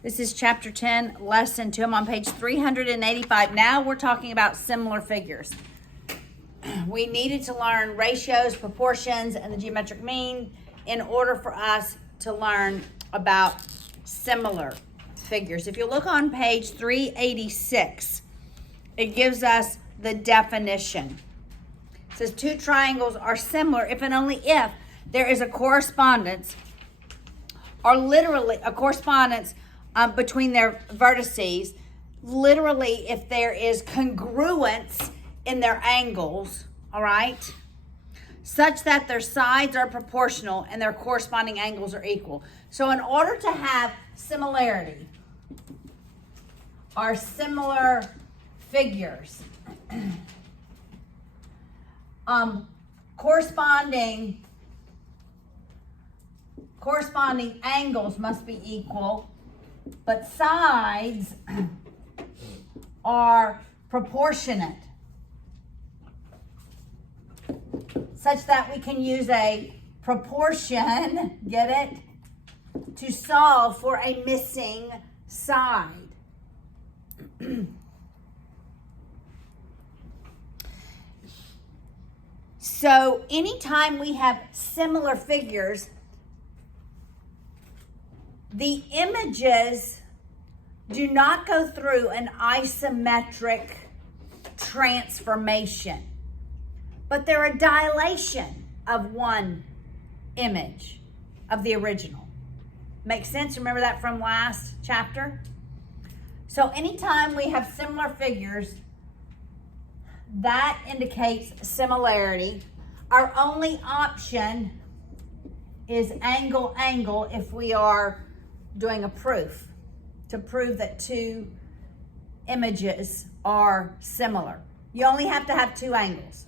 This is chapter 10, lesson 2. I'm on page 385. Now we're talking about similar figures. We needed to learn ratios, proportions, and the geometric mean in order for us to learn about similar figures. If you look on page 386, it gives us the definition. It says two triangles are similar if and only if there is a correspondence, or literally a correspondence between their vertices, literally if there is congruence in their angles, all right, such that their sides are proportional and their corresponding angles are equal. So in order to have similarity or similar figures, corresponding angles must be equal, but sides are proportionate, such that we can use a proportion, get it, to solve for a missing side. So anytime we have similar figures, the images do not go through an isometric transformation, but they're a dilation of one image of the original. Make sense? Remember that from last chapter? So anytime we have similar figures, that indicates similarity. Our only option is angle if we are doing a proof, to prove that two images are similar. You only have to have two angles.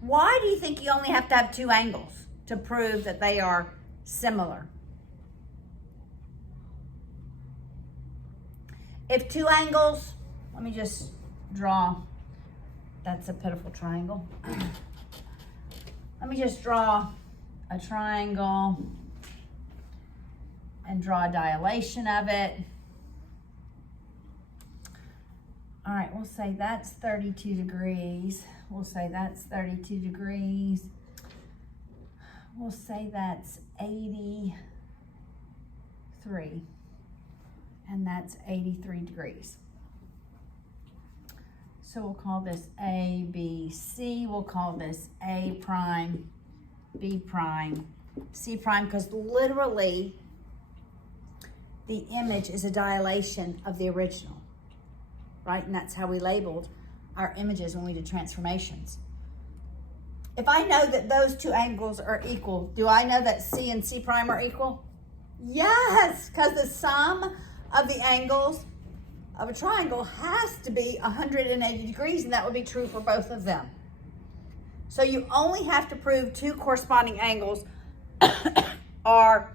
Why do you think you only have to have two angles to prove that they are similar? If two angles, let me just draw, that's a pitiful triangle. Let me just draw a triangle and draw a dilation of it. All right, we'll say that's 32 degrees. We'll say that's 32 degrees. We'll say that's 83. And that's 83 degrees. So we'll call this A, B, C. We'll call this A prime, B prime, C prime, because literally the image is a dilation of the original, right? And that's how we labeled our images when we did transformations. If I know that those two angles are equal, do I know that C and C prime are equal? Yes, because the sum of the angles of a triangle has to be 180 degrees, and that would be true for both of them. So you only have to prove two corresponding angles are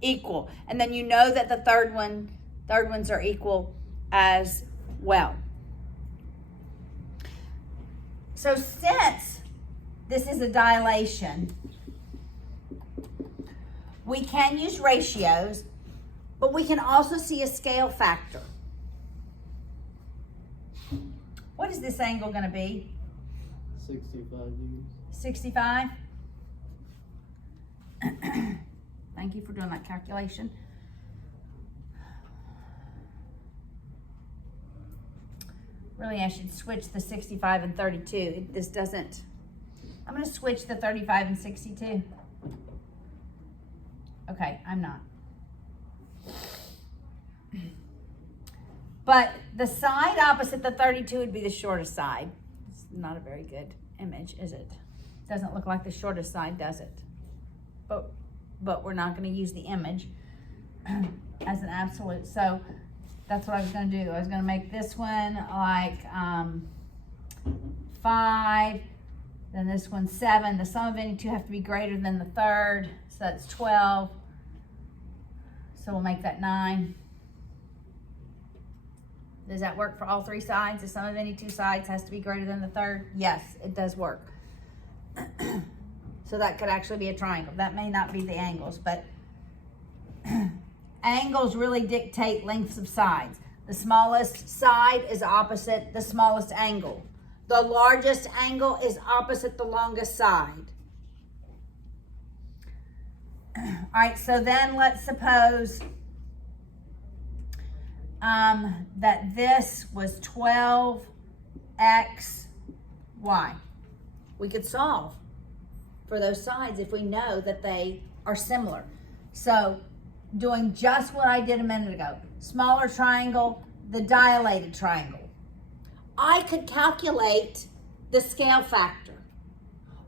equal, and then you know that the third ones are equal as well. So since this is a dilation, we can use ratios, but we can also see a scale factor. What is this angle going to be? 65 degrees. 65? Thank you for doing that calculation. Really, I should switch the 65 and 32. This doesn't. I'm going to switch the 35 and 62. Okay, I'm not. But the side opposite the 32 would be the shortest side. It's not a very good image, is it? Doesn't look like the shortest side, does it? But we're not going to use the image as an absolute. So that's what I was going to do. I was going to make this one like 5, then this one 7. The sum of any two have to be greater than the third, so that's 12. So we'll make that 9. Does that work for all three sides? The sum of any two sides has to be greater than the third? Yes, it does work. So that could actually be a triangle. That may not be the angles, but angles really dictate lengths of sides. The smallest side is opposite the smallest angle. The largest angle is opposite the longest side. All right, so then let's suppose that this was 12x, y. We could solve for those sides if we know that they are similar. So doing just what I did a minute ago, smaller triangle, the dilated triangle. I could calculate the scale factor,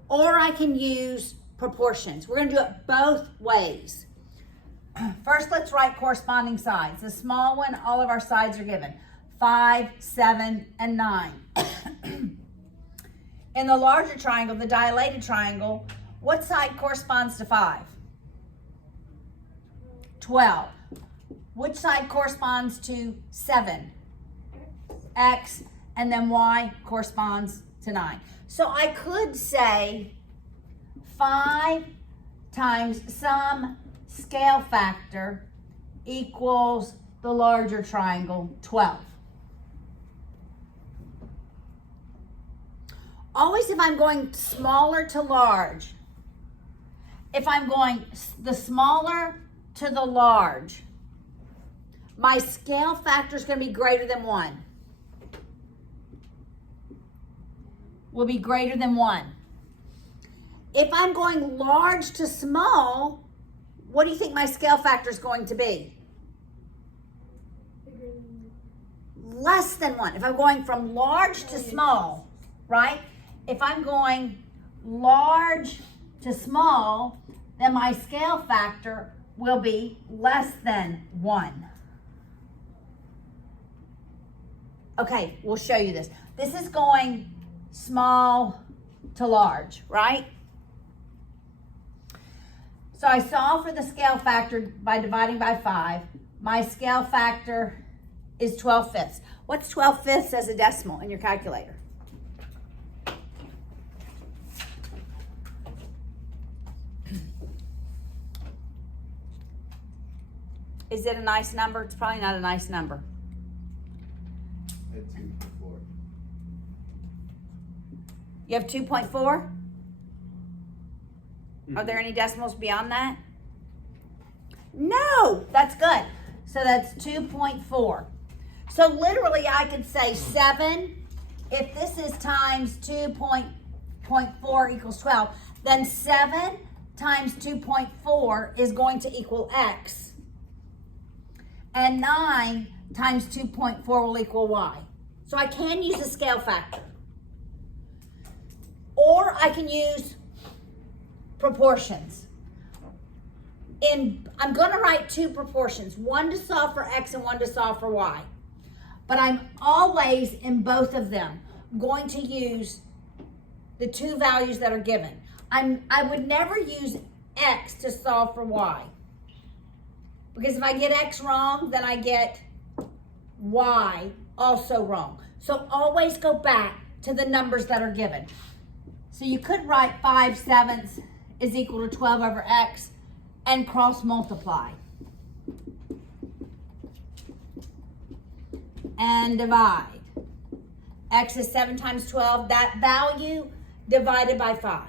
or I can use proportions. We're gonna do it both ways. First, let's write corresponding sides. The small one, all of our sides are given, 5, 7, and 9. In the larger triangle, the dilated triangle, what side corresponds to 5? 12. Which side corresponds to 7? X, and then y corresponds to 9. So I could say 5 times some scale factor equals the larger triangle, 12. Always if I'm going smaller to large, if I'm going the smaller to the large, my scale factor is going to be greater than 1. Will be greater than 1. If I'm going large to small, what do you think my scale factor is going to be? Less than 1. If I'm going from large to small, right? If I'm going large to small, then my scale factor will be less than 1. Okay, we'll show you this. This is going small to large, right? So I solve for the scale factor by dividing by 5. My scale factor is 12/5. What's 12/5 as a decimal in your calculator? Is it a nice number? It's probably not a nice number. At 2.4. You have 2.4? Are there any decimals beyond that? No, that's good. So that's 2.4. So literally I could say 7, if this is times 2.4 equals 12, then 7 times 2.4 is going to equal x. And 9 times 2.4 will equal y. So I can use a scale factor. Or I can use proportions. I'm going to write 2 proportions, one to solve for x and one to solve for y. But I'm always, in both of them, going to use the 2 values that are given. I would never use x to solve for y. Because if I get x wrong, then I get y also wrong. So always go back to the numbers that are given. So you could write 5/7 is equal to 12 over x and cross multiply. And divide. X is 7 times 12. That value divided by 5.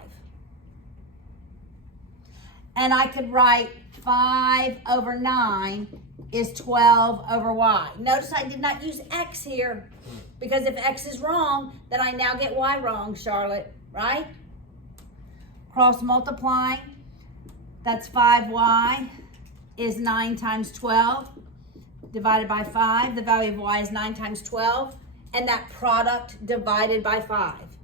And I could write 5 over 9 is 12 over y. Notice I did not use x here, because if x is wrong, then I now get y wrong, Charlotte, right? Cross multiplying, that's 5y is 9 times 12 divided by 5. The value of y is 9 times 12, and that product divided by 5.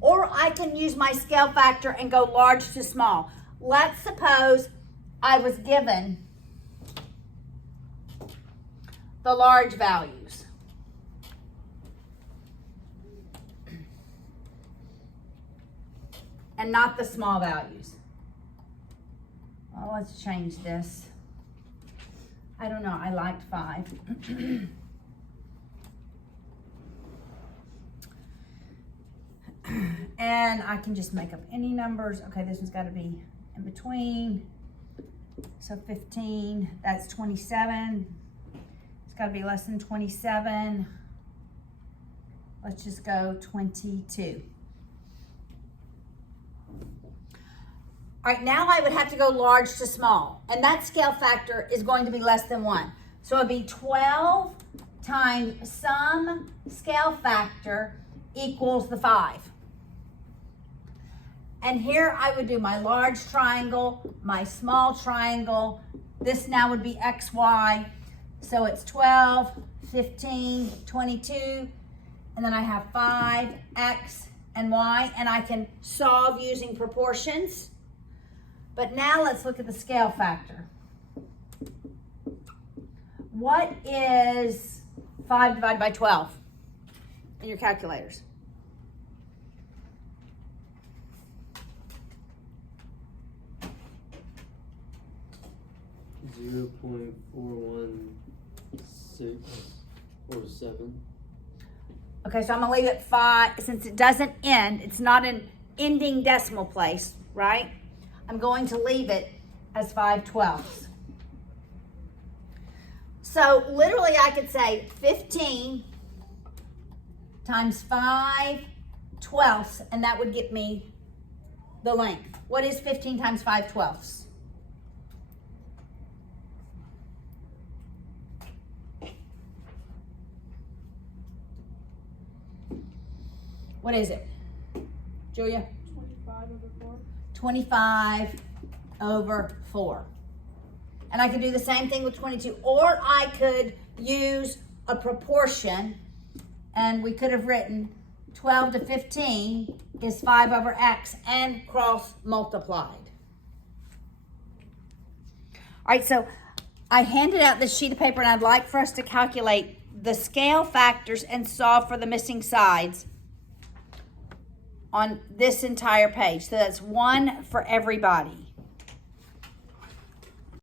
Or I can use my scale factor and go large to small. Let's suppose I was given the large values. And not the small values. Well, let's change this. I don't know, I liked 5. And I can just make up any numbers. Okay, this one's got to be in between. So 15, that's 27. It's got to be less than 27. Let's just go 22. All right, now I would have to go large to small, and that scale factor is going to be less than 1. So it'd be 12 times some scale factor equals the 5. And here I would do my large triangle, my small triangle. This now would be XY. So it's 12, 15, 22, and then I have 5, X, and Y, and I can solve using proportions. But now let's look at the scale factor. What is 5 divided by 12 in your calculators? .4167. Okay, so I'm gonna leave it 5, since it doesn't end, it's not an ending decimal place, right? I'm going to leave it as 5/12. So literally I could say 15 times 5/12, and that would get me the length. What is 15 times 5/12? What is it, Julia? 25 over 4. And I could do the same thing with 22, or I could use a proportion, and we could have written 12 to 15 is 5 over X and cross multiplied. All right, so I handed out this sheet of paper, and I'd like for us to calculate the scale factors and solve for the missing sides on this entire page. So that's one for everybody.